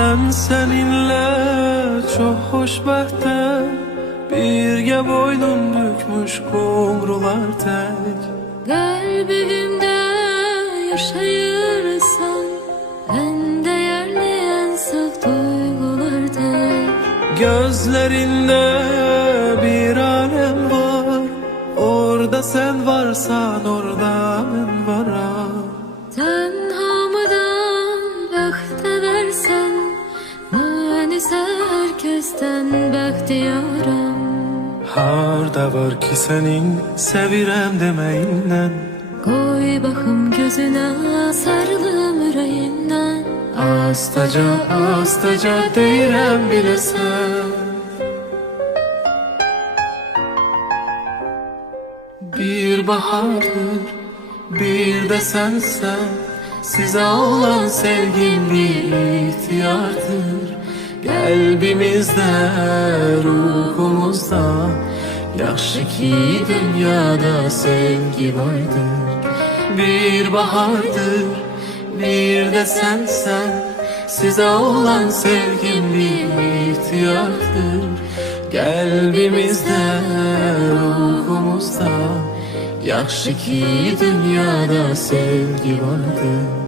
Mən səninlə çox xoşbəxtəm, birgə boynun bükmüş qumrular tək. Qəlbimdə yaşayırsan, ən dəyərli, ən saf duygular tək. Gözlərində bir aləm var, orada sən varsan, orada mən varam. Sən hamıdan bəxtə versən, mən isə hər kəsdən bəxtiyaram. Harda var ki sənin sevirəm deməyindən, Qoy baxım gözünə, sarılım ürəyindən. astaca astaca deyirəm biləsən. Bir bahardır, bir də sənsən, sizə olan sevgim bir ihtiyardır. Qəlbimizdə, ruhumuzda, yaxşı ki dünyada sevgi vardır. Bir bahardır, bir də sənsən, sizə olan sevgim bir ihtiyardır. Qəlbimizdə, ruhumuzda, yaxşı ki dünyada sevgi vardır.